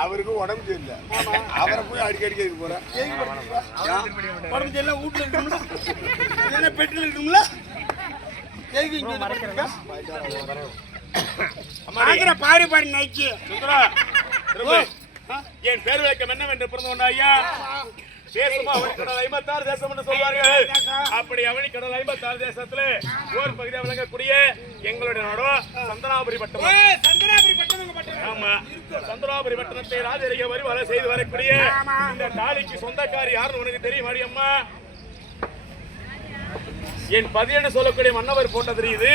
அவருக்கு உடம்பு தெரியல, அவரை போய் அடிக்கடி போறேன். உடம்பு தெரியல, வீட்டுல இருக்கணும்ல, என்ன பெட்டில் இருக்கணும்ல, பாரு பாரு நைக்கு. என் பேர் விளக்கம் என்னவென்று பிறந்து கொண்ட ஐயா, தேசமா அவனிக்கடல் 56 தேசம் என்று சொல்வார்கள். அப்படி அவனிக்கடல் 56 தேசத்துல ஒரு பகுதியாக விளங்கக்கூடிய எங்களுடைய நாடும் சந்தனாபுரி பட்டணம். ஆமா, சந்தனாபுரி பட்டணத்தை ராஜரிக வரி வலை செய்து வரக்கூடிய இந்த தாலிக்கு சொந்தக்காரி யாருன்னு உனக்கு தெரியும் அம்மா? என் பதியன்னு சொல்லக்கூடிய மன்னவர் போட்ட தெரியுது.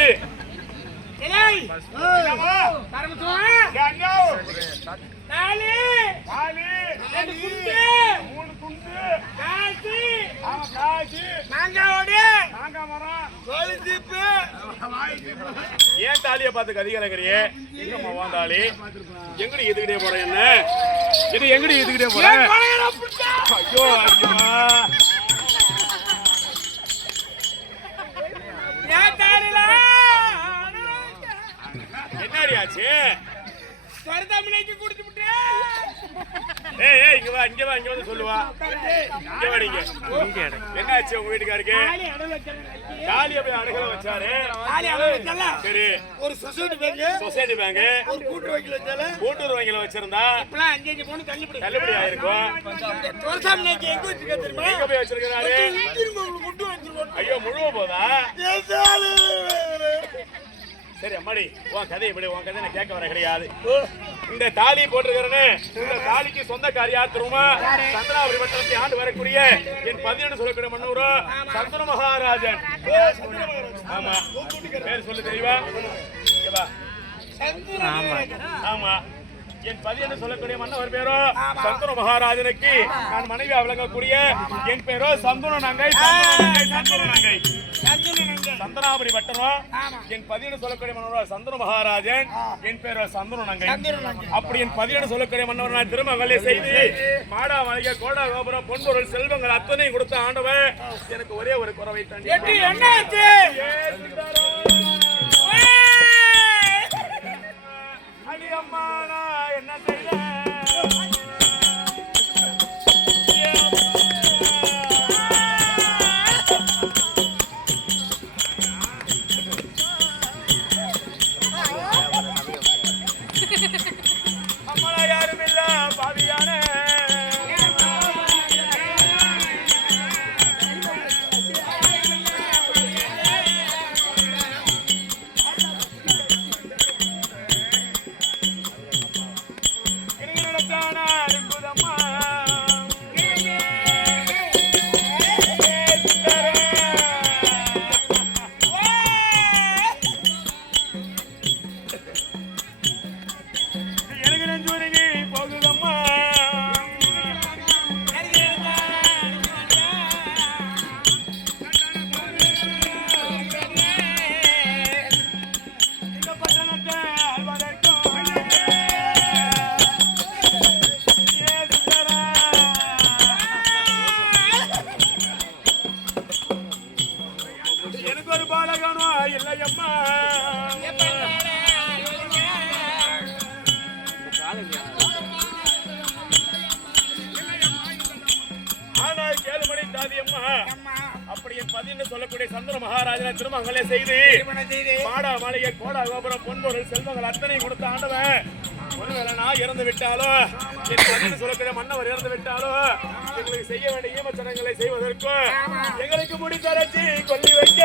ஏன் தாலிய பார்த்து அதிகாரியே தாலி எங்கடி எதுக்கிட்டே போற? என்ன இது எங்கடி எதுக்கிட்டே போற? ஐயோ என்னடியாச்சு? இங்க வா, இங்க வந்து சொல்லுவா. இங்க வா, நீங்க என்னாச்சு உங்க வீட்டுக்காருக்கு? தாலி அப்படியே அடகல வச்சாரு. சரி, ஒரு சொசைட்டி பேங்க் ஒரு கூட்டுறவு வங்கியில வச்சிருந்தா தள்ளுபடி ஆயிருக்கும். எங்க போய் வச்சிருக்காரு? ஐயோ, முழுவ போதா? சரி அம்மாடி, உன் கதை இப்படி, உன் கதை நான் கேட்க வர கிடையாது. இந்த தாலி போட்டிருக்கிறேன்னு இந்த தாலிக்கு சொந்தக்காரி யார் தெரியுமா? சந்தனாபுரி பட்டணத்தை ஆண்டு வரக்கூடிய என் 11 சொல்லக்கூடிய மன்னூர் சந்தன மகாராஜன். ஆமா, பேர் சொல்லு தெரியவா? ஆமா, என் 11 சொல்லக்கூடிய மன்னவர் பேரோ சந்தன மகாராஜனுக்கு நான் மனைவி விளங்கக்கூடிய என் பேரோ சந்தன நங்கை. சந்தனாபுரி பட்டணம். என் 11 சொல்லக்கூடிய மன்னவர் சந்தன மகாராஜன், என் பேரோ சந்தன நங்கை. அப்படி என் 11 சொல்லக்கூடிய மன்னவர் நான் திருமகளை செய்து மாடா மளிகை கோடா கோபுரம் பொன்பொருள் செல்வங்கள் அத்தனையும் கொடுத்த ஆண்டவன் எனக்கு ஒரே ஒரு குறைவை தாண்டி அடி அம்மா நான் என்ன செய்ய? அம்மா யாரும் இல்ல பாவியான இல்லையம்மா ஆனால் கேளுமணி தாதியம்மா அப்படி என் பதின்னு சொல்லக்கூடிய சந்திர மகாராஜனை திருமங்களே செய்து மாடா மாளிகை கோடா கோபுரம் பொன்பொருள் செல்வங்கள் அத்தனை கொடுத்த ஆண்டவன் ஒருவேளை நான் இறந்து விட்டாலோ என் பதின்னு சொல்லக்கூடிய மன்னவர் இறந்து விட்டாலோ எங்களுக்கு செய்ய வேண்டிய ஈமச்சடங்களை செய்வதற்கு எங்களுக்கு முடித்தரச்சி கொல்லி வைக்க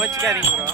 வச்சுக்காதீங்க ப்ரோ.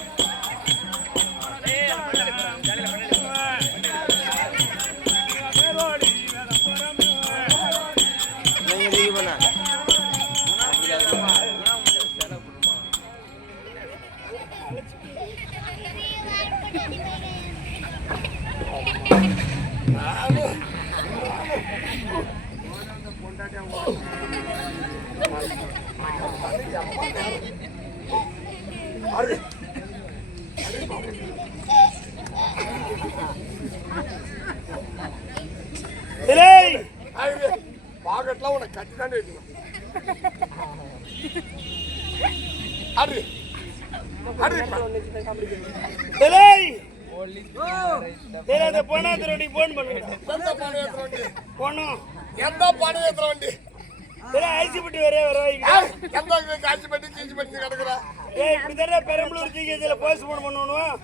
பாக்கெட்லாம் உனக்கு கட்டி தாண்டி வைக்கணும். அது ஐசிப்பட்டி வரே காய்ச்சிப்பட்டி கீழ்ச்சிப்பட்டி கிடக்குற இப்படி பெரம்பலூர் ஜிகேஜில போஸ்ட் பண்ணுவோம்.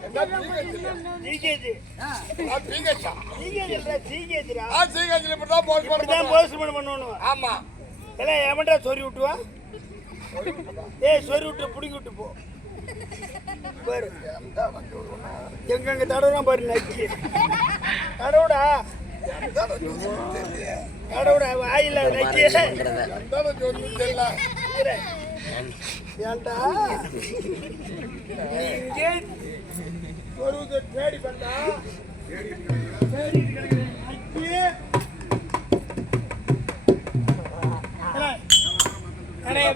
ஆமா எல்லாம் எவன்டா சொறி விட்டுவா? சொறி விட்டு பிடிங்கி விட்டு போ. பாரு எங்க தடவை பாரு நக்கி தடவுடா தடவுடா வாயில நக்கி ஏன்டா நீங்க ஒரு தேடி பண்ணா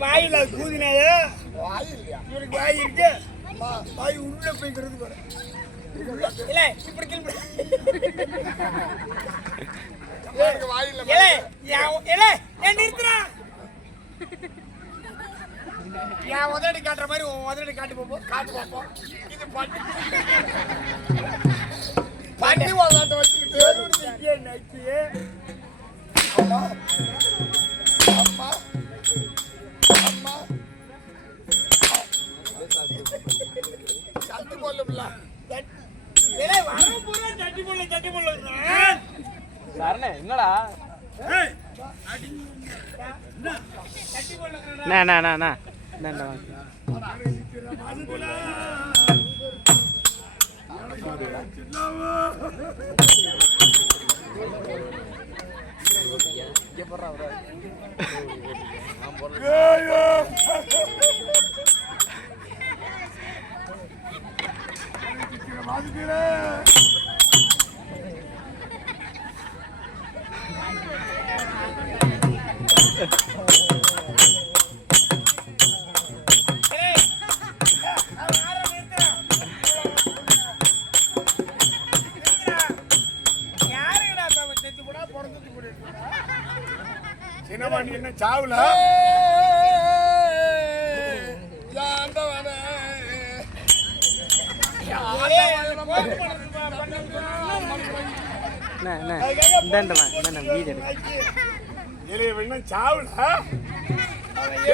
வாயில கூதினாய இவனுக்கு வாய் இருக்கு வாய் உள்ள போய்க்கிறது பாரு இல்ல இப்படி நிறுத்துறா என் உதடி காட்டுற மாதிரி உதடி காட்டு பார்ப்போம் காட்டு பார்ப்போம் இது பண்ணி பண்ணி உதட்ட வச்சுக்கிட்டு நச்சு அம்மா அம்மா அம்மா சட்டி போடல வரும் பூரா சட்டி போடல சரணே என்னடா சின்னமாண்டி என்ன சாவுல சாவுல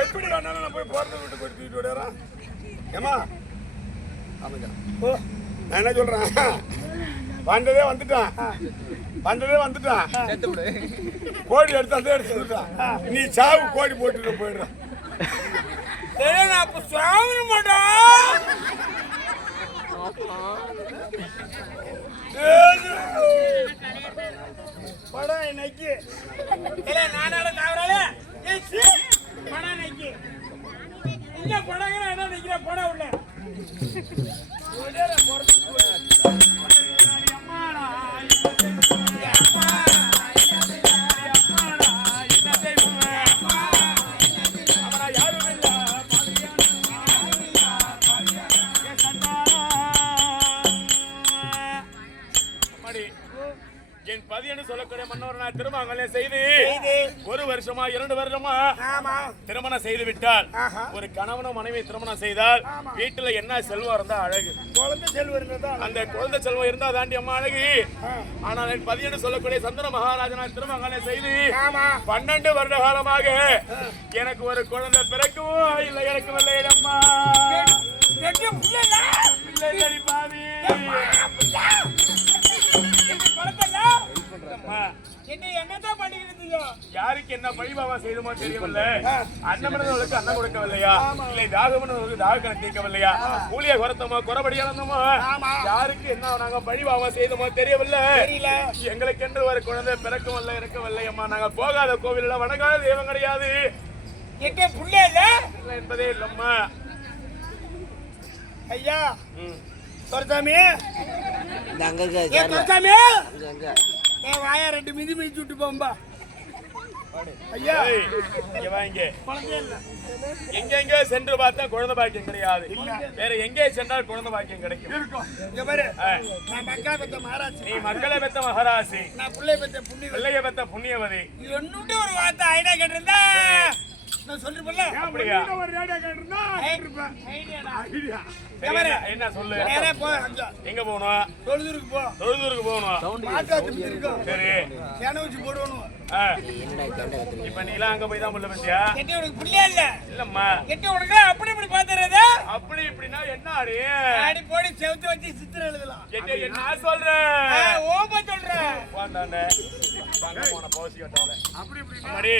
எப்படி வேணாலும் போய் போறது விட்டு போய் தூக்கிட்டு விடுறான் ஏமா ஓ நான் என்ன சொல்றேன், வந்ததே வந்துட்டான். கோடி எடுத்து அதே எடுத்துட்டான். நீ சாவு கோடி போட்டு போயிடுறான். நான் அப்ப சாப்பிட மாட்டேன். படம் இன்னைக்கு நானால தாவறால படம் இன்னைக்கு இங்க படம் என்ன நிக்கிற படம் உள்ள என் பதியன்னு சொல்லக்கூடிய மன்னவர் நான் திருமணங்களை செய்து 1 வருஷமா 2 வருஷமா திருமணம் செய்து விட்டால் ஒரு கணவனும் மனைவி திருமணம் செய்தால் வீட்டுல என்ன செல்வம் இருந்தா அழகு, குழந்தை செல்வம் இருந்தா அந்த குழந்தை செல்வம் இருந்தா தாண்டி அம்மா அழகு. ஆனால் என் பதியன்னு சொல்லக்கூடிய சந்தன மகாராஜனா திருமணங்களை செய்து 12 வருட காலமாக எனக்கு ஒரு குழந்தை பிறக்கவும் இல்லை, எனக்கு இல்லை அம்மா. பாவி யாருக்கு என்ன பழிபாவா செய்தமோ தெரியவில்லை. அன்னமனவர்களுக்கு அன்னம் கொடுக்கவில்லையா, இல்லை தாகமனவர்களுக்கு தாகக்கணம் தீர்க்கவில்லையா, கூலிய குறத்தமோ குறபடி இழந்தமோ, யாருக்கு என்ன நாங்க பழிபாவா செய்தமோ தெரியவில்லை. எங்களுக்கு என்று ஒரு குழந்தை பிறக்கும் இல்லை, இருக்கவில்லை அம்மா. நாங்க போகாத கோவில் வணங்காத தெய்வம் கிடையாது, என்பதே இல்லம்மா. ஐயா துரசாமி வாயா 2 மிதி மிதிச்சு விட்டு போம்பா. ஐயா எங்க சென்று பார்த்தா குழந்தை பாக்கியம் கிடையாது, வேற எங்கே சென்றால் குழந்தை பாக்கியம் கிடைக்கும். நீ மக்களை பெற்ற மகாராசி, நான் பிள்ளைய பெற்ற புண்ணியவதி. என்னுட்டு ஒரு வார்த்தை ஐடியா கேட்டிருந்தா நான் சொல்லிருப்பேன்ல. அப்படியா? ஒரு ரேடியோ கேட்டிருந்தா என்ன சொல்லு, எங்க போகணும்? தொழுதூருக்கு போ. தொழுதூருக்கு போகணும். சரி போடுவோம். இப்ப நீ எல்லாம் அங்க போய் தான் புள்ள பத்தியா? உனக்கு பிள்ளையா இல்ல? இல்லம்மா. உனக்கு அப்படி இப்படி பாத்துறதா? அப்படி இப்படின்னா என்ன ஆடி ஆடி போடி செவுத்து வச்சு சித்திரம் எழுதலாம். என்ன சொல்றேன்? ஓபா சொல்றேன். வாண்டானே வாங்க போன பவுசி கட்டல. அப்படி இப்படி பாரு.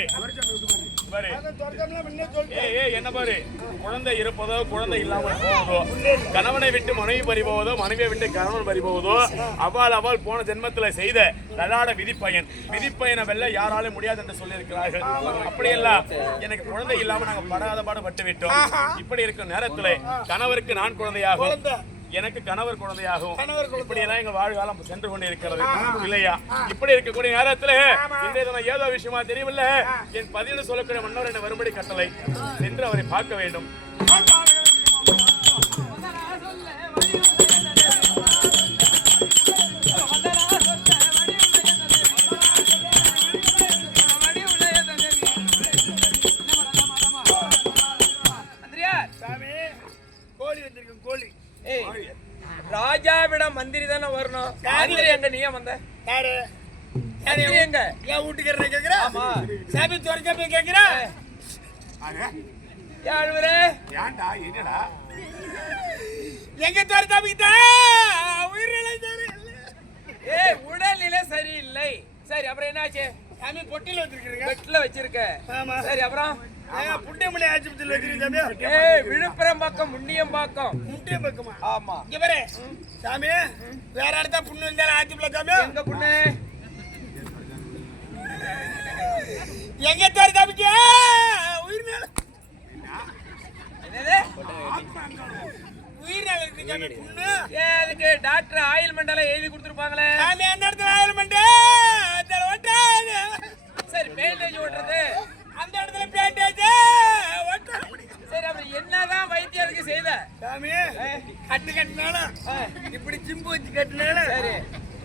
என்ன பாரு, குழந்தை இருப்பதோ குழந்தை இல்லாமல் போவதோ, கணவனை விட்டு மனைவி பறிபோவதோ, மனைவியை விட்டு கணவன் பறிபோவதோ, அவள் போன ஜென்மத்துல செய்த நல்லாட விதிப்பயனை வெல்ல யாராலும் முடியாது என்று சொல்லி இருக்கிறார்கள். அப்படியெல்லாம் எனக்கு குழந்தை இல்லாம நாங்க படாத பாடுபட்டு விட்டோம். இப்படி இருக்கும் நேரத்துல கணவருக்கு நான் குழந்தையாகும், எனக்கு கணவர் குழந்தையாகும். இப்படி எல்லாம் எங்க வாழ்காலம் சென்று கொண்டு இருக்கிறது இல்லையா? இப்படி இருக்கக்கூடிய நேரத்துல இன்றைய தினம் ஏதோ விஷயமா தெரியவில்லை. என் பதினு சொல்லக்கூடிய மன்னர் என்னை வரும்படி கட்டளை, சென்று அவரை பார்க்க வேண்டும். ராஜாவிடம் மந்திரி தானே வரணும். மந்திரி எங்க? நீ வந்த யாரு? எங்க? என் வீட்டுக்காரரை கேக்குற? ஆமா. சாமி துரைச்சா போய் கேக்குற? யாருவரே? ஏன்டா என்னடா? எங்க துரைச்சா போய்தா? உயிரிழை சரியில்லை. ஏய், உடல்நிலை சரியில்லை. சரி, அப்புறம் என்னாச்சு? சாமி பொட்டில வச்சிருக்கீங்க. பெட்ல வச்சிருக்க. ஆமா. சரி, அப்புறம் புண்ணியமலை ஆஸ்பத்திரியில வச்சிருக்கீங்க சாமி. ஏய், விழுப்புரம் பக்கம் முண்டியம்பாக்கம். முண்டியம்பாக்கமா? ஆமா. இங்க பாரு சாமி, வேற இடத்த புண்ணு இருந்தாலும் ஆஸ்பத்திரியில சாமி. எங்க புண்ணு? எங்க தோர் தம்பிக்கு உயிர்நாள் என்னது? உயிர்நாள் இருக்கு சாமி புண்ணு. ஏன் அதுக்கு டாக்டர் ஆயில்மெண்ட் எல்லாம் எழுதி கொடுத்துருப்பாங்களே சாமி? அந்த இடத்துல ஆயில்மெண்ட் ஓட்டாது. சரி, பேண்டேஜ் ஓட்டுறது அந்த இடத்துல பேண்டேஜ் ஓட்டாது. சரி, அப்புறம் என்னதான் வைத்தியம் அதுக்கு செய்த சாமி? கட்டு கட்டினாலும் இப்படி சிம்பு வச்சு கட்டினாலும் சரி,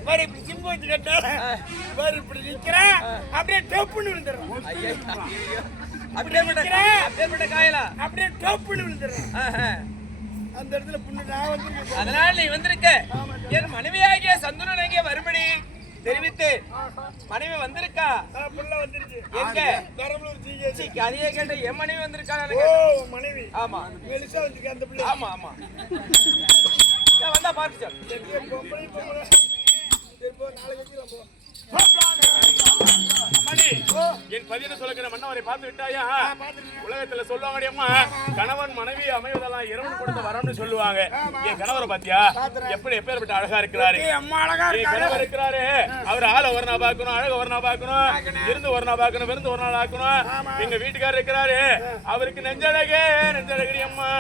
பாரு இப்படி சிம்பு வச்சு கட்டினாலும் பாரு இப்படி நிக்கிறேன், அப்படியே டோப்புன்னு விழுந்துடுறேன். அப்படியே காயலா அப்படியே டோப்புன்னு விழுந்துடுறேன். அந்த இடத்துல புண்ணு நான் வந்திருக்கேன். அதனால நீ வந்திருக்க. என் மனைவியாகிய சந்துரன் எங்கே வரும்படி தெரிவித்து மனைவி வந்திருக்கா? புள்ள வந்துருச்சு. எங்க? பெரம்பலூர் ஜிஹெச். அதையே கேட்ட என் மனைவி வந்திருக்கா? மனைவி ஆமா மெலிசா வச்சுக்க அந்த பிள்ளை. ஆமா ஆமா சரி, வந்தா பார்த்து சார். பொம்பளை பொம்பளை. சரி போ, நாளைக்கு வச்சுக்கலாம் போ. அம்மாடி, என் பதினை சொல்லுகிற மன்னவரை பார்த்து விட்டாயா? உலகத்துல சொல்லுவாங்க அம்மா, கணவன் மனைவி அமைவதெல்லாம் இறைவன் கொடுத்த வரம்னு சொல்லுவாங்க. என் கணவரை பாத்தியா எப்படி எப்பேற்பட்ட அழகா இருக்கிறாரு. அம்மா அழகா என் கணவர் இருக்கிறாரு, அவர் ஆள ஒரு நாள் பாக்கணும், அழக ஒரு நாள் பாக்கணும், இருந்து ஒரு நாள் பாக்கணும், விருந்து ஒரு நாள் ஆக்கணும். எங்க வீட்டுக்காரர் இருக்கிறாரு, அவருக்கு நெஞ்சழகே நெஞ்சழகடி அம்மா.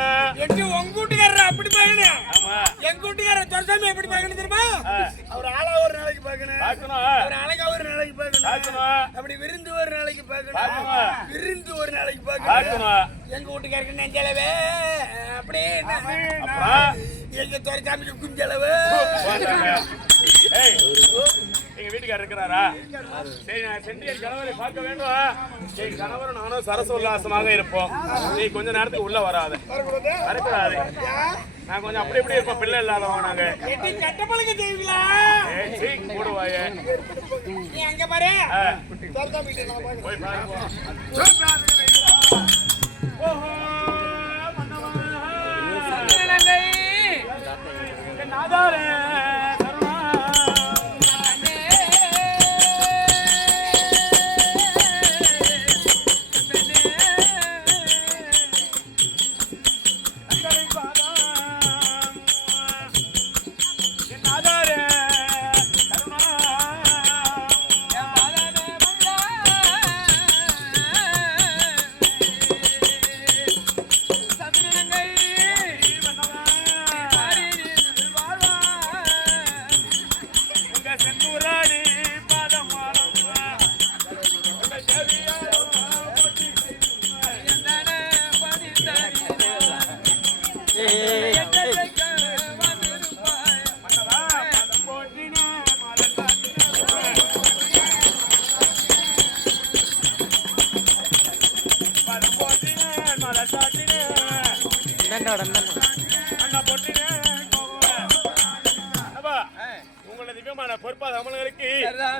எங்க உங்க வீட்டுக்காரர் அப்படி பாக்கணும். ஆமா, எங்க வீட்டுக்காரர் துரசாமி எப்படி பாக்கணும் தெரியுமா? அவர் ஆளா ஒரு நாளைக்கு பாக்கணும், பாக்கணும் அவர் அழகா ஒரு நாளைக்கு பாக்கணும், பாக்கணும் அப்படி விருந்து ஒரு நாளைக்கு பாக்கணும், பாக்கணும் விருந்து ஒரு நாளைக்கு பாக்கணும். பாக்கணும். எங்க வீட்டுக்காரருக்கு நெஞ்சளவே அப்படி அப்புறம் எங்க துரசாமிக்கு குஞ்சளவு. ஏய், எங்க வீட்டுக்காரர் இருக்கிறாரா? சரி, நான் சென்று என் கணவரை பார்க்க வேண்டும். என் கணவரும் நானும் சரச உல்லாசமாக இருப்போம். நீ கொஞ்ச நேரத்துக்கு உள்ள வராத, வரக்கூடாது. நான் கொஞ்சம் அப்படி இப்படி இருப்போம், பிள்ளை இல்லாதவங்க நாங்க. கட்டப்பழக்க செய்வீங்களா? கூடுவாயே நீ அங்க பாரு, துரசாமி கிட்ட நான் பாக்கணும். போய் பாருங்க. ஓஹோ மன்னவா, சந்திரனங்கை என் ஆதாரே கருணா.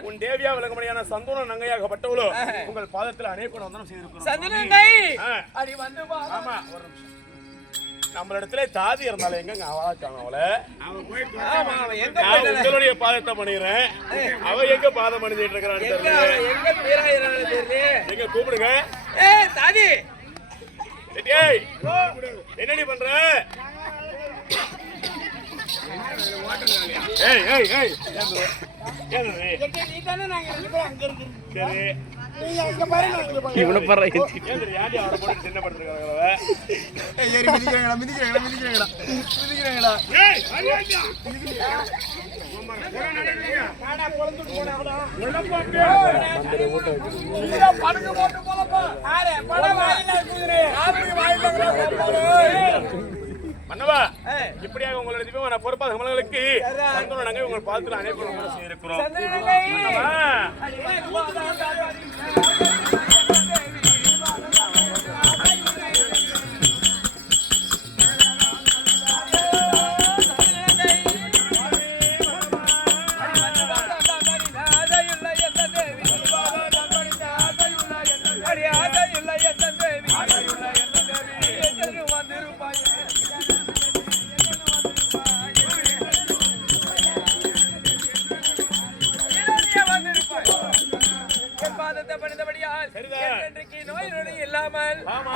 உன் தேவியா விளக்கமணியான சந்தோன நங்கையாகப்பட்டவளோ உங்கள் பாதத்தில் அநேக வந்தனம் செய்திருக்கிறோம். சந்திரனங்கை அடி வந்து வா. ஆமா, ஒரு நிமிஷம். நம்மளிடத்துல தாதி இருந்தாலும் எங்க அவளாச்சாங்க அவளை. ஆமா அவன் எங்க நான் உங்களுடைய பாதத்தை பண்ணிடுறேன், அவ எங்க பாதம் பண்ணிட்டு இருக்கிறான்னு தெரியல. எங்க பேராயிரானு தெரியல. எங்க கூப்பிடுங்க. ஏய் தாதி, ஏய் என்னடி பண்ற? ஏய் ஏய் ஏய் ஏய் நீ தானே நாங்க ரெண்டு பேரும் அங்க இருக்கு. சரி, நீங்க அங்க பாரு, நான் இங்க பாரு. இவனை பாரு. ஏந்திரி, யாடி அவரை போட்டு சின்ன படுத்துறாங்க. ஏறி மிதிக்கிறாங்களா மிதிக்கிறாங்களா மிதிக்கிறாங்களா மிதிக்கிறாங்களா? ஏய் அடியா நாடா பொளந்துட்டு போனாடா. படுங்க போட்டு போலப்பா. ஆரே பட வாயில குதிரை. ஆப்பி வாயில குதிரை. மன்னவா, இப்படியாக உங்களுடைய திவ்யமான பொறுப்பாக கமலங்களுக்கு சந்தோன நாங்கள் உங்கள் பாதத்தில் அனைவரும் உங்களை செய்திருக்கிறோம். சந்திரனங்கை மன்னவா, அடி வந்து வா.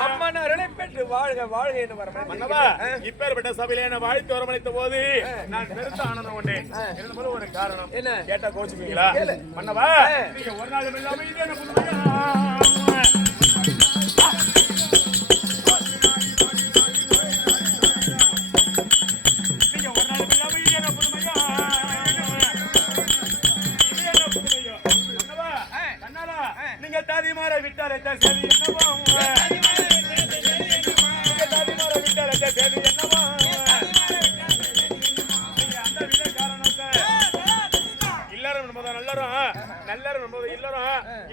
அம்மன் அருளை பெற்று வாழ்க வாழ்க என்று வரணும். மன்னவா, இப்பேற்பட்ட சபையிலே நான் வாழ்த்து வரமளித்த போது நான் பெருத்த ஆனந்தம் கொண்டேன். இருந்தபோது ஒரு காரணம் என்ன? கேட்டா கோச்சுப்பீங்களா? மன்னவா, நீங்க ஒரு நாள் இல்லாம இது என்ன புதுமையா? நீங்க ஒரு நாள் இல்லாம இது என்ன புதுமையா? இது என்ன புதுமையா? மன்னவா, கண்ணாலா, நீங்க தாதி மாற விட்டாலே சரி என்னவோ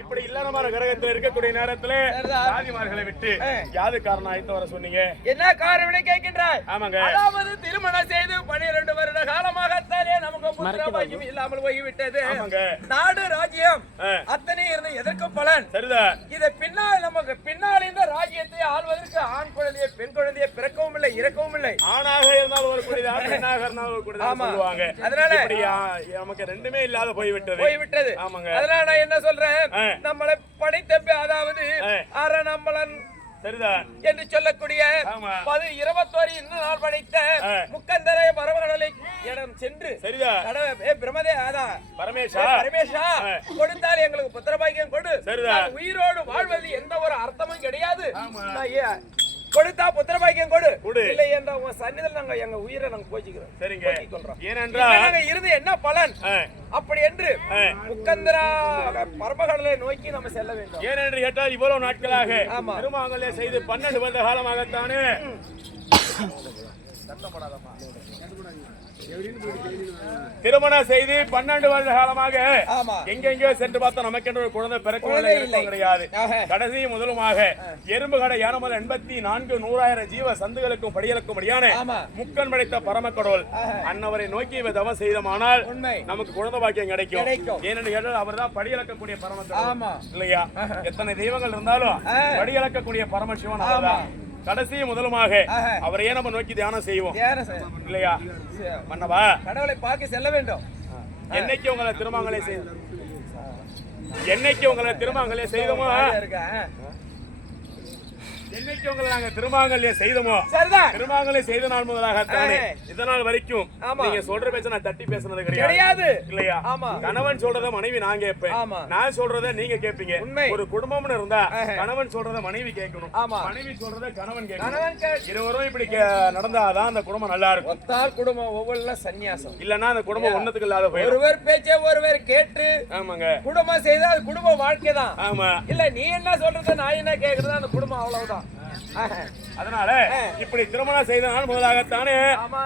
இப்படி இல்லறமான கிரகத்தில் இருக்கக்கூடிய நேரத்துல சாதிமார்களை விட்டு யாது காரணம் ஆயிட்டு வர சொன்னீங்க? என்ன காரணம் கேட்கின்றாய்? ஆமாங்க, அதாவது திருமணம் செய்து 12 வருட காலமாகத்தானே நமக்கு புத்திர பாக்கியம் இல்லாமல் போய்விட்டது. ஆமாங்க. நாடு ராஜ்யம் அத்தனை இருந்து எதற்கு பலன்? சரிதான். இதை பின்னால் நமக்கு பின்னால் இந்த ராஜ்யத்தை ஆள்வதற்கு ஆண் குழந்தைய பெண் குழந்தைய பிறக்கவும் இல்லை இறக்கவும் இல்லை. ஆணாக இருந்தாலும் ஒரு குடிதான், பெண்ணாக இருந்தாலும் ஒரு குடிதான் சொல்லுவாங்க. அதனால நமக்கு ரெண்டுமே இல்லாத போய்விட்டது. ஆமாங்க. அதனால நான் என்ன சொல்றேன், நம்மளை படைத்த அதாவது அரணம்பலன் சரிதான் என்று சொல்லக்கூடிய 21 இன்னும் நாள் படைத்த முக்கந்தரை பரமகடலை இடம் சென்று பிரமதே பரமேஷா கொடுத்தால் எங்களுக்கு புத்திரபாக்கியம் கொடு, உயிரோடு வாழ்வது எந்த ஒரு அர்த்தமும் கிடையாது, கொடுத்தா புத்திரபாக்கியம் கொடு, இல்லை என்ற உங்க சன்னிதில் நாங்க எங்க உயிரை நாங்க போச்சிக்கிறோம். சரிங்க. ஏனென்றால் இருந்து என்ன பலன் அப்படி என்று முக்கந்தரா பரமகடலை நோக்கி நம்ம செல்ல வேண்டும். ஏனென்று கேட்டால் இவ்வளவு நாட்களாக திருமாங்கல்யம் செய்து 12 வருட காலமாகத்தானே திருமணம் செய்து 12 வருட காலமாக எங்கெங்கயோ சென்று பார்த்தா நமக்கென்று ஒரு குழந்தை பிறக்கவில்லை கிடையாது. கடைசி முதலுமாக எறும்பு கடை யானமல் 84,100,000 ஜீவ சந்துகளுக்கும் படிகளுக்கும் படியான முக்கன் படைத்த பரமக்கடவுள் அன்னவரை நோக்கி இவ தவம் செய்தமானால் நமக்கு குழந்தை பாக்கியம் கிடைக்கும். ஏனென்று கேட்டால் அவர் தான் படியளக்கக்கூடிய பரமக்கடவுள் இல்லையா? எத்தனை தெய்வங்கள் இருந்தாலும் படியளக்கக்கூடிய பரமசிவன் அவர்தான். கடைசி முதலுமாக அவரையே நம்ம நோக்கி தியானம் செய்வோம் இல்லையா? மன்னவா, கடவுளை பார்க்க செல்ல வேண்டும். என்னைக்கு உங்களை திருமாங்கல்யம் செய்தோமோ என்னைக்கு உங்களை நாங்க திருமாங்கல்யம் செய்தோமோ திருமாங்கல்யம் செய்த நாள் முதலாகத்தானே இதனால் வரைக்கும் நீங்க சொல்ற பேச்ச நான் தட்டி பேசுனது கிடையாது இல்லையா? கணவன் சொல்றத மனைவி நான் கேட்பேன், நான் சொல்றத நீங்க கேட்பீங்க. ஒரு குடும்பம்னு இருந்தா கணவன் சொல்றத மனைவி கேட்கணும், மனைவி சொல்றத கணவன் கேட்கணும். இருவரும் இப்படி நடந்தாதான் அந்த குடும்பம் நல்லா இருக்கும். ஒத்தால் குடும்பம் ஒவ்வொரு சன்னியாசம் இல்லன்னா அந்த குடும்பம் ஒண்ணுத்துக்கு இல்லாத போய் ஒருவர் பேச்சே ஒருவர் கேட்டு குடும்பம் செய்தா அது குடும்ப வாழ்க்கை தான். ஆமா. இல்ல நீ என்ன சொல்றத நான் என்ன கேக்குறது அந்த குடும்பம் அவ்வளவுதான். அதனால இப்படி திருமணம் செய்த நாள் முதலாகத்தானே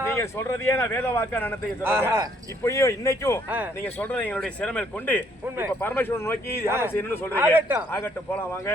நீங்க சொல்றதையே நான் வேத வாக்கா நினைத்து சொல்றேன். இப்படியும் இன்னைக்கும் நீங்க சொல்றதை எங்களுடைய சிறமையில் கொண்டு இப்ப பரமேஸ்வரன் நோக்கி தியானம் செய்யணும்னு சொல்றீங்க. ஆகட்டும், போலாம் வாங்க.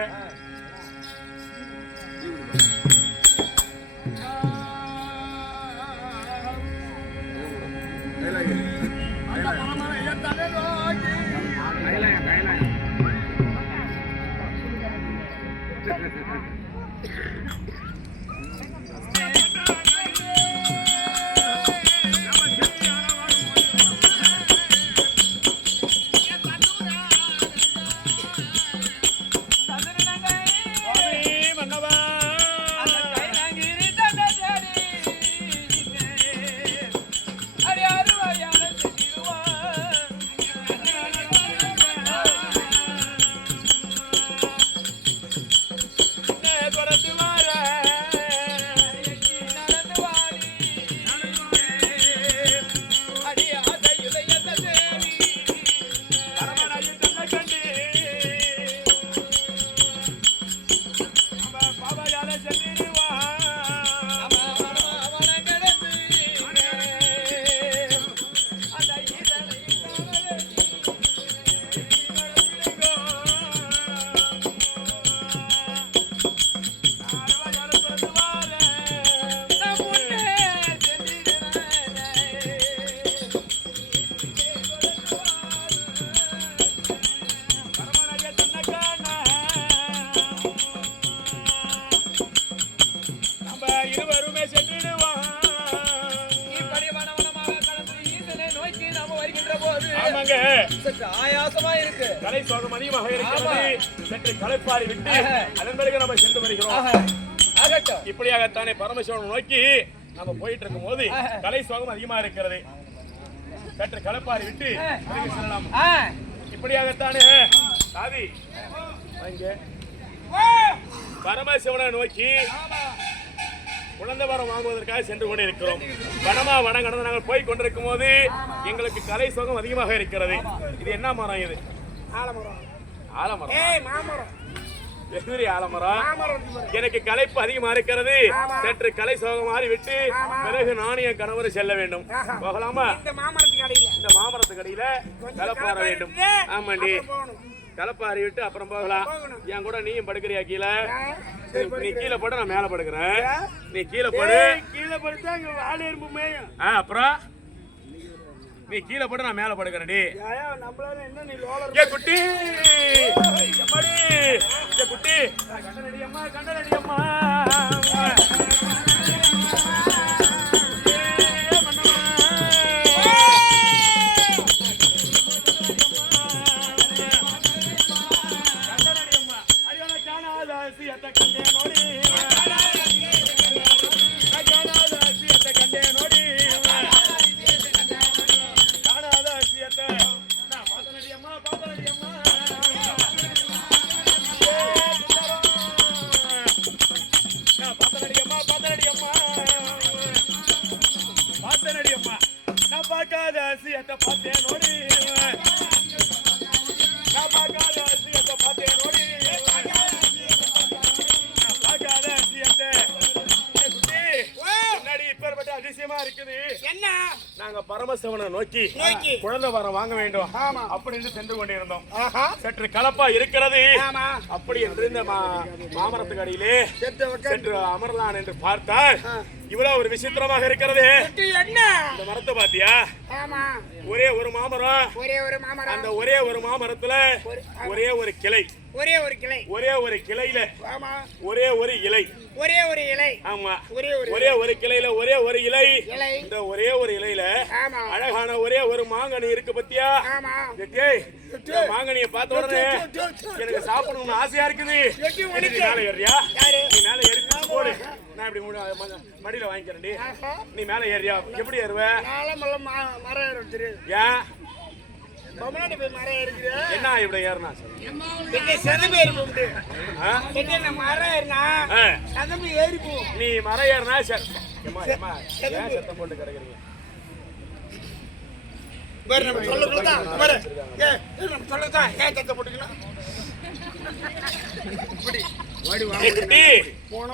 ஆயாசமா இருக்கு, கலை சோகம் அதிகமாக இருக்கிறது. சற்று களைப்பாரி விட்டு அதன் பிறகு நம்ம சென்று வருகிறோம். இப்படியாகத்தானே பரமேஸ்வரன் நோக்கி நம்ம போயிட்டு இருக்கும் போது கலை சோகம் அதிகமா இருக்கிறது. சற்று களைப்பாரி விட்டு செல்லலாம். இப்படியாகத்தானே சாதி பரமேஸ்வரனை நோக்கி குழந்தை வரம் வாங்குவதற்காக சென்று கொண்டு இருக்கிறோம். வனமா வனம் கடந்து நாங்கள் போய் கொண்டிருக்கும் போது எங்களுக்கு கலை சோகம் அதிகமாக இருக்கிறது. இது என்ன மரம்? இது ஆலமரம். எதிரி ஆலமரம். எனக்கு களைப்பு அதிகமா இருக்கிறது. சற்று கலை சோகம் மாறி விட்டு பிறகு நானும் என் கணவரை செல்ல வேண்டும். போகலாமா? இந்த மாமரத்துக்கு அடியில கலப்பாற வேண்டும். ஆமாண்டி, கலப்பாரி விட்டு அப்புறம் போகலாம். என் கூட நீயும் படுக்கிறியா கீழே? நீ கீழே போட, நான் மேல படுக்கிறேன். நீ கீழே போடு. கீழே படுத்தா இங்க வாழை எறும்பு மேயும். அப்புறம் நீ கீழே போட்டு நான் மேல படுக்கிறேன்டி. நம்மளால என்ன நீ லோலர் ஏ குட்டி எம்மாடி ஏ குட்டி கண்டனடி அம்மா கண்டனடி அம்மா பரமசிவனை நோக்கி குழந்தை வரம் வாங்க வேண்டும் அப்படின்னு சென்று கொண்டிருந்தோம். சற்று கலப்பா இருக்கிறது அப்படி என்று இந்த மாமரத்துக்கு அடியிலே சென்று அமரலான் என்று பார்த்தால் இவ்வளவு ஒரு விசித்திரமாக இருக்கிறது. இந்த மரத்தை பாத்தியா? ஒரே ஒரு மாமரம், அந்த ஒரே ஒரு மாமரத்துல ஒரே ஒரு கிளை, ஒரே ஒரு கிளையில ஒரே ஒரு இலை, ஆமா ஒரே ஒரு கிளையில ஒரே ஒரு இலை. இந்த ஒரே ஒரு இலையில அழகான ஒரே ஒரு மாங்கனி இருக்கு பத்தியா? மாங்கனிய பார்த்த உடனே எனக்கு சாப்பிடணும்னு ஆசையா இருக்குது. மேல ஏறியா? நீ மேல ஏறி போடு, நான் இப்படி மடியில வாங்கிக்கிறேன்டி. நீ மேல ஏறியா? எப்படி ஏறுவ? ஏன் என்ன இப்படி ஏறினா? நீ மரம் ஏறினா சத்தம் போட்டு கிடக்குறீங்க.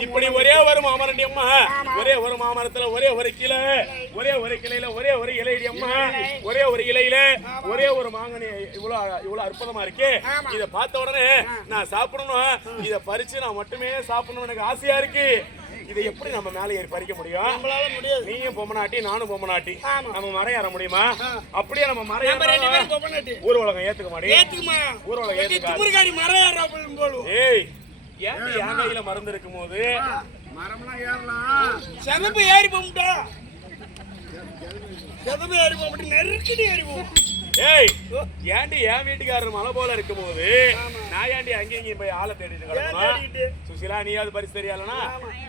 இப்படி ஒரே ஒரு மாமரண்டி அம்மா, ஒரே ஒரு மாமரத்துல ஒரே ஒரு கிளை, ஒரே ஒரு கிளையில ஒரே ஒரு இலையடி அம்மா, ஒரே ஒரு இலையில ஒரே ஒரு மாங்கனி. இவ்வளவு அற்புதமா இருக்கு. இத பார்த்த உடனே நான் சாப்பிடணும், இத பறிச்சு நான் மட்டுமே சாப்பிடணும் எனக்கு ஆசையா இருக்கு. இதை எப்படி நம்ம மேல ஏறி பறிக்க முடியும்? நம்மளால முடியாது. நீயும் பொம்மநாட்டி நானும் பொம்மநாட்டி, நம்ம மரம் ஏற முடியுமா? அப்படியே நம்ம மரம் ஊர் உலகம் ஏத்துக்க மாட்டேன். ஊர் உலகம் ஏத்துக்காது. ஏய் ஏன் என் கையில மருந்து இருக்கும் போது மரம்லாம் ஏறலாம், செதப்பு ஏறி போட்டா செதப்பு ஏறி போட்டு நெருக்கடி ஏறி போகும். ஏய் ஏண்டி என் வீட்டுக்காரர் மலை போல இருக்கும் போது நான் ஏண்டி அங்கேயும் போய் ஆளை தேடிட்டு கிடக்கணும்? சுசிலா நீயாவது பரிசு தெரியாலனா?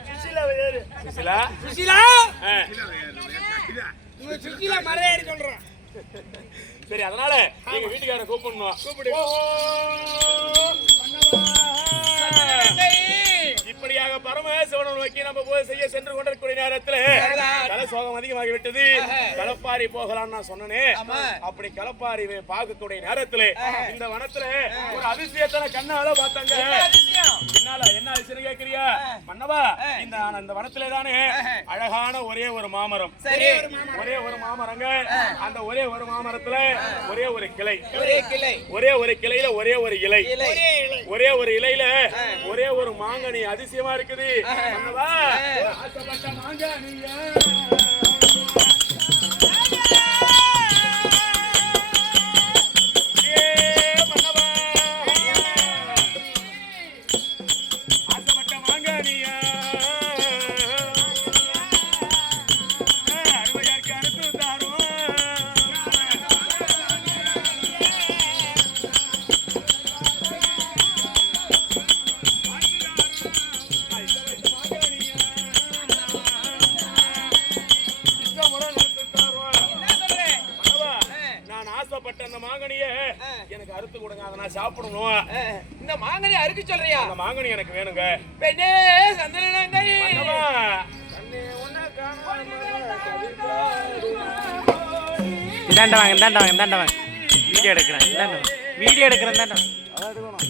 சுசிலா சுசிலா மரம் ஏறி சொல்றேன். சரி அதனால எங்க வீட்டுக்காரரை கூப்பிடணும். இப்படியாக பரமசிவனை நோக்கி நம்ம போய் செய்ய சென்று கொண்டிருக்கிற நேரத்தில் கல சோகம் அதிகமாகி விட்டது. களப்பாரி போகலாம் நான் சொன்னேன். அப்படி களப்பாரி பார்க்கக்கூடிய நேரத்துல இந்த வனத்துல ஒரு அதிசயத்தான கண்ணால பார்த்தாங்க. என்ன அதிசயம் கேட்கிறியா மன்னவா? இந்த வனத்திலே தானே அழகான ஒரே ஒரு மாமரம், ஒரே ஒரு மாமரங்க. அந்த ஒரே ஒரு மாமரத்துல ஒரே ஒரு கிளை, ஒரே ஒரு கிளையில ஒரே ஒரு இலை, ஒரே ஒரு இலையில ஒரே ஒரு மாங்கனி. அதிசயமா இருக்குது மன்னவா. ஆசைப்பட்ட மாங்கனியா எனக்கு அறுத்து கொடுங்க, அதை நான் சாப்பிடணும். இந்த மாங்கனி அறுக்க சொல்றியா? அந்த மாங்கனி எனக்கு வேணுங்க. பெண்ணே சந்திரனங்கை இந்தாண்ட வாங்க, இந்தாண்ட வாங்க, இந்தாண்ட வாங்க. வீடியோ எடுக்கிறேன், இந்தாண்ட வீடியோ எடுக்கிறேன், இந்தாண்ட அதான் எடுக்கணும்.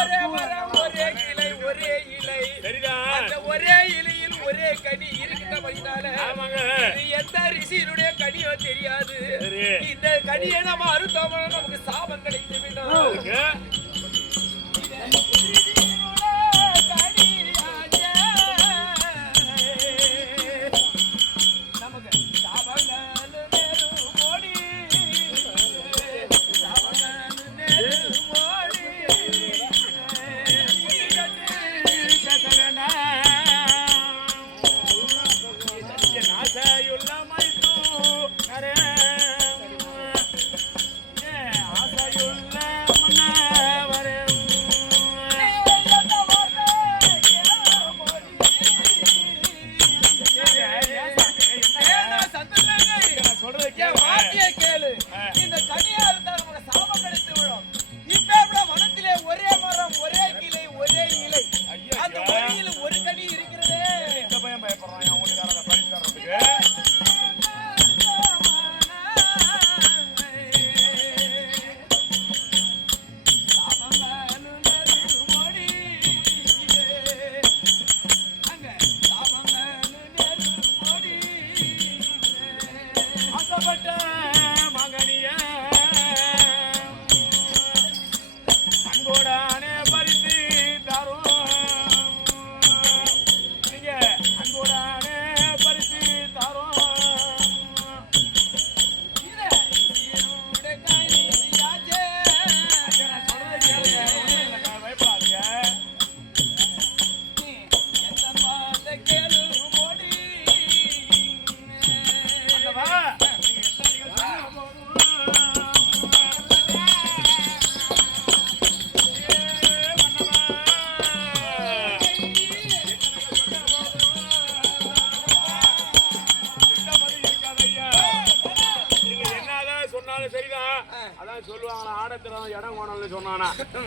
ஒரே மரம் ஒரே கிளை ஒரே இலை சரிதான். அந்த ஒரே இலையில் ஒரே கனி இருக்கின்ற வழினால ஆமாங்க. இது எந்த ரிஷியினுடைய கனியோ தெரியாது. சரி. இந்த கனியை நம்ம அறுத்தோம்னா நமக்கு சாபம் கிடைத்து விடும். அதுக்கு நமக்கு சாபங்கள் ஓடி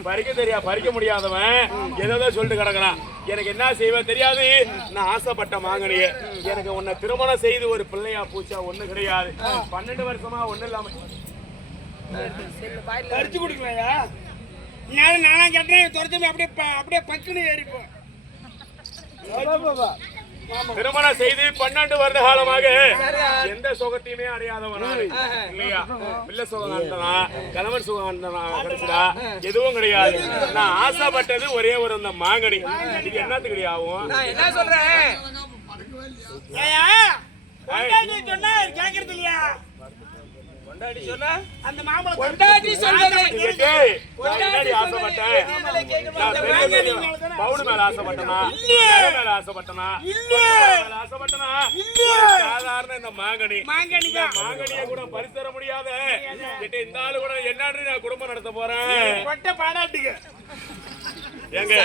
பறிக்க தெரியா பறிக்க முடியாதவன் ஏதோ சொல்லிட்டு கிடக்குறான். எனக்கு என்ன செய்வேன் தெரியாது. நான் ஆசைப்பட்ட மாங்கனிய எனக்கு உன்னை திருமணம் செய்து ஒரு பிள்ளையா பூச்சா ஒண்ணு கிடையாது. 12 வருஷமா ஒண்ணு இல்லாம பறிச்சு குடிக்கலையா? நானா கேட்டேன் துரத்துமே அப்படியே பக்குன்னு ஏறிப்போம். திருமணம் செய்து 12 வருட காலமாக எந்த சுகத்தையுமே அடையாதவனாரு இல்லையா? பிள்ளை சுகம் ஆண்டனா கணவன் சுகம் ஆண்டனா கிடைச்சதா எதுவும் கிடையாது. நான் ஆசைப்பட்டது ஒரே ஒரு அந்த மாங்கனி. இது என்னத்துக்கு கிடையாவும்? நான் என்ன சொல்றேன் சொன்னா கேக்குறது இல்லையா? கொண்டாடி சொன்னா அந்த மாமலை கொண்டாடி சொல்றது ஆசைப்பட்டேன். பவுன் மேல ஆசைப்பட்டனா மேல ஆசைப்பட்டனா ஆசைப்பட்டனா சாதாரண இந்த மாங்கனியை கூட பரிசர முடியாத இந்த ஆளு கூட என்னன்னு நான் குடும்பம் நடத்த போறேன். பாராட்டுங்க. ஏங்க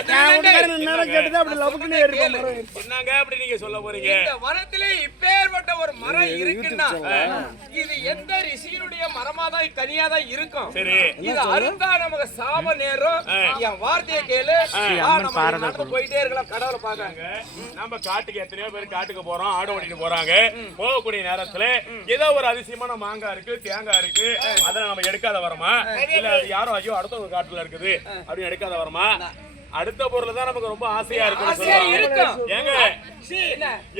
என்னங்க அப்படி நீங்க சொல்ல போறீங்க? இந்த வனத்திலே இப்பேற்பட்ட ஒரு மரம் இருக்குன்னா இது எந்த ரிஷியினுடைய மரமாதான் கனியாதான் இருக்கும். சரி, இது அருந்தா நமக்கு சாப நேரம். என் வார்த்தையை கேளு. நம்ம நடந்து போயிட்டே இருக்கலாம். கடவுளை பாக்காங்க. நம்ம காட்டுக்கு எத்தனையோ பேர் காட்டுக்கு போறோம், ஆடு ஓட்டிட்டு போறாங்க. போகக்கூடிய நேரத்துல ஏதோ ஒரு அதிசயமான மாங்காய் இருக்கு, தேங்காய் இருக்கு, அதெல்லாம் நம்ம எடுக்காத வரமா? இல்ல யாரோ ஐயோ அடுத்த காட்டுல இருக்குது அப்படின்னு எடுக்காத வரமா? அடுத்த பொருள் தான் நமக்கு ரொம்ப ஆசையா இருக்கும். ஏங்க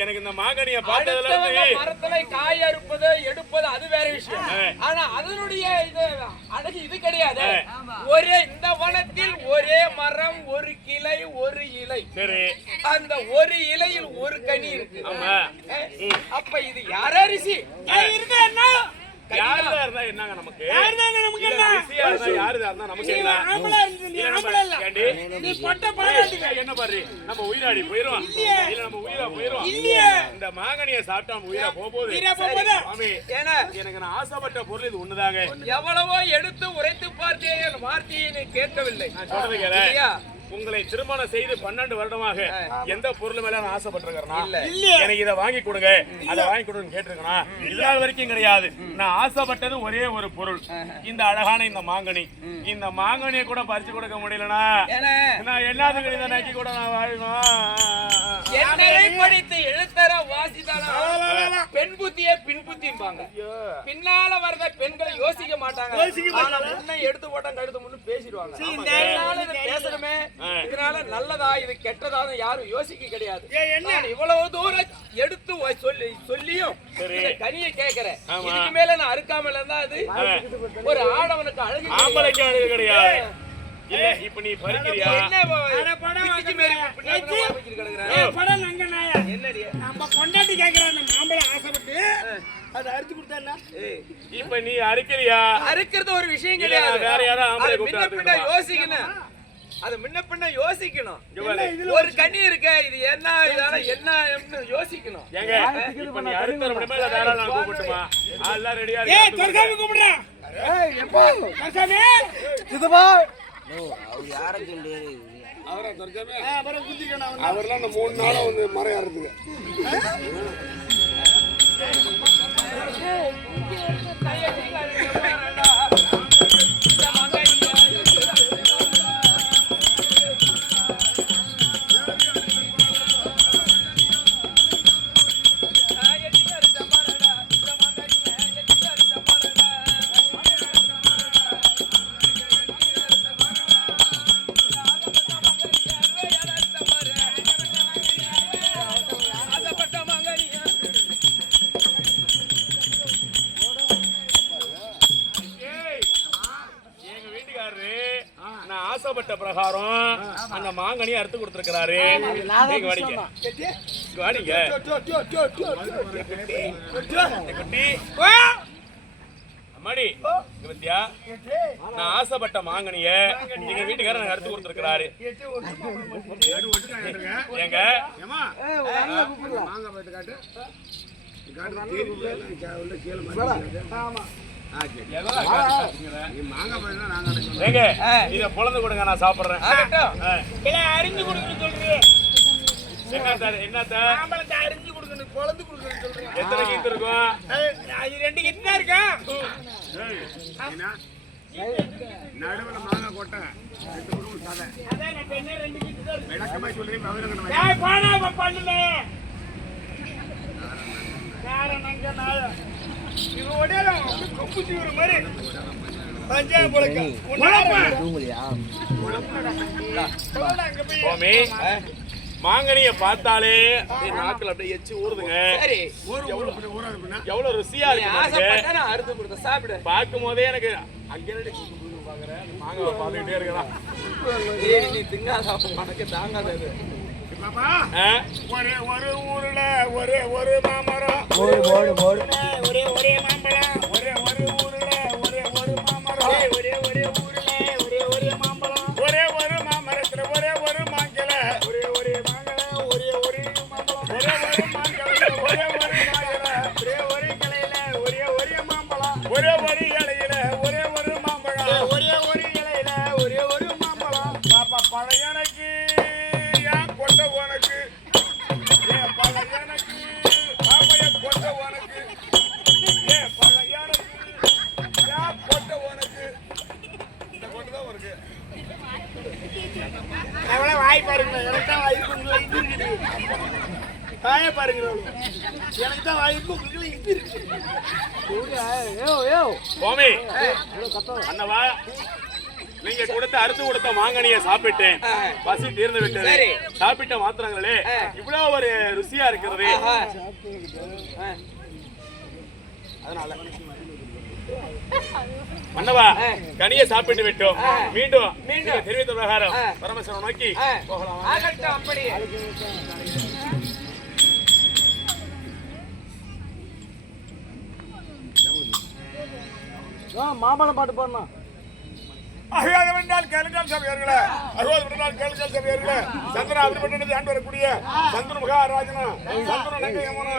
எனக்கு இந்த மாங்கனியை பார்த்ததுல மரத்துல காய் அறுப்பது எடுப்பது அது வேற விஷயம். ஆனா அதனுடைய இது அழகு இது கிடையாது. ஒரே இந்த வனத்தில் ஒரே மரம், ஒரு கிளை, ஒரு இலை. சரி, அந்த ஒரு இலையில் ஒரு கனி இருக்கு. அப்ப இது யார ரிஷி இருந்தா என்ன? யாருதா இருந்தா என்னங்க நமக்கு? யாருதா இருந்தா நமக்கு என்ன பாரு? நம்ம உயிராடி போயிரும் இல்ல நம்ம உயிரா போயிரும். இந்த மாங்கனியை சாப்பிட்டா நம்ம உயிரா போகுது. எனக்கு நான் ஆசைப்பட்ட பொருள் இது ஒண்ணுதாங்க. எவ்வளவோ எடுத்து உரைத்து பார்த்தேன், என் வார்த்தையை நீ கேட்கவில்லை. நான் சொல்றது கேள. உங்களை திருமணம் செய்து 12 வருடமாக எந்த பொருள் மேல நான் ஆசைப்பட்டிருக்கிறேன்னா எனக்கு இதை வாங்கி கொடுங்க அதை வாங்கி கொடுங்க கேட்டிருக்கேனா? இதனால் வரைக்கும் கிடையாது. நான் ஆசைப்பட்டது ஒரே ஒரு பொருள், இந்த அழகான இந்த மாங்கனி. இந்த மாங்கனியை கூட பறிச்சு கொடுக்க முடியலனா நான் எல்லாத்துக்கும் இதை நக்கி கூட நான் வாழணும். என்னை படித்து எழுத்தர வாசித்தாலும் பெண் புத்தியே பின் புத்திம்பாங்க. பின்னால வரத பெண்களை யோசிக்க மாட்டாங்க. ஆனா முன்ன எடுத்து போட்டா கழுத்து முன்னு பேசிடுவாங்க. இதனால இது பேசணுமே, இதனால நல்லதா இது கெட்டதான்னு யாரும் யோசிக்க கிடையாது. நான் இவ்வளவு தூரம் எடுத்து சொல்லியும் கனியை கேட்கிறேன். இதுக்கு மேல நான் அறுக்காமல இருந்தா அது ஒரு ஆடவனுக்கு அழகு கிடையாது. இல்ல இப்ப நீ பறிக்கிறியா? பொண்டாட்டி கேட்கிறான் மாம்பழம் ஆசைப்பட்டு அதை அறுத்து கொடுத்தா இப்ப நீ அறுக்கிறியா? அறுக்கிறது ஒரு விஷயம் கிடையாது. வேற யாரும் ஆம்பளை யோசிக்கணும். அது முன்ன பின்ன யோசிக்கணும். ஒரு கண்ணி இருக்க இது என்ன இதனால என்ன யோசிக்கணும். ஏங்க இப்ப நீ அறுத்தற முடியுமா இல்ல வேற நான் கூப்பிட்டுமா? எல்லாம் ரெடியா இருக்கு. ஏய் துர்காவி கூப்பிடுறா. ஏய் எப்பா துர்காவி இதுவா அவர் யார சொல்லி அவரா துர்காவி அவரே குந்திக்கணும். அவர்லாம் அந்த 3 நாளா வந்து மரம் ஏறதுக்கு ஆசைப்பட்ட பிரகாரம் அந்த மாங்கனி அறுத்து கொடுத்திருக்கிறாரு. நான் ஆசைப்பட்ட மாங்கனிய எங்க வீட்டுக்காரர் அறுத்து கொடுத்திருக்கிறாரு. ஏங்க இத பொழந்து கொடுங்க, நான் சாப்பிடுறேன். அரிஞ்சு கொடுக்கணும் சொல்றேன். என்னத்த அரிஞ்சு கொடுக்கணும் பொழந்து கொடுக்கணும் சொல்றேன். எத்தனை கீத்து இருக்கும்? 2 கீத்து தான் இருக்கா? நடுவுல மாங்காய் கொட்டை அதான் நான் பெண்ணே 2 கீத்து தான் இருக்கு. விளக்கமா சொல்றேன். ஏய் பானா பண்ணல. காரணங்க நாய இது ஓடலாம் கொம்பு தீவுற மாதிரி பஞ்சாய போலக்க ஓமே மாங்கனிய பார்த்தாலே நாக்குல அப்படியே எச்சி ஊறுதுங்க. சரி எவ்வளவு ருசியா இருக்கு. நான் அறுத்து கொடுத்த சாப்பிடு. பார்க்கும் போதே எனக்கு அங்கே பாக்குறேன். மாங்காய் பார்த்துக்கிட்டே இருக்கலாம். நீ திங்காத உனக்கு தாங்காதது. ஒரே ஒரு ஊர்ல ஒரே ஒரு மாமரம் ஒரே மாம்பழம் ஒரே ஒரு ஊர்ல ஒரே ஒரு மாமரம் ஒரே ஊர்ல ஒரே மாம்பழம் ஒரே ஒரு மாமரத்துல ஒரே ஒரு மாங்கல ஒரே மாங்கல ஒரே மாம்பழம் ஒரே ஒரு மாங்கல ஒரே ஒரு மாங்கல ஒரே கிளையில ஒரே மாம்பழம் ஒரே ஒரு இலையில ஒரே ஒரு மாம்பழம் ஒரே இலையில ஒரே மாம்பழம் பாப்பா பழையனுக்கு ஏன் கொட்ட உனக்கு ஏன் பழையனுக்கு பாப்பைய கொட்ட உனக்கு ஏன் பழையனுக்கு ஏன் கொட்ட உனக்கு இந்த கொட்டு தான் உனக்கு எவ்வளவு வாய் பாருங்க. எனக்கு தான் வாய்ப்பு உங்களை இது இருக்குது. வாயை பாருங்க. எனக்கு தான் வாய்ப்பு உங்களுக்கு இது இருக்கு. ஓமே அண்ணவா நீங்க கொடுத்த அறுத்து கொடுத்த மாங்கனிய சாப்பிட்டேன். பசி தீர்ந்து விட்டது. சாப்பிட்ட மாத்திரங்களே இவ்வளவு ஒரு ருசியா இருக்கிறது. அதனால மன்னவா கனியை சாப்பிட்டு விட்டோம். மீண்டும் தெரிவித்த பிரகாரம் பரமேஸ்வரன் நோக்கி போகலாம். அப்படியே மாம்பழம் பாட்டு பாடணும். அகோதவென்றால் கேளுங்கள் சபையர்களே, அகோதவென்றால் கேளுங்கள் சபையர்களே. சந்திரன் அப்படிப்பட்டது ஆண்டு வரக்கூடிய சந்திர மகாராஜனா சந்திர நங்கை யமுனா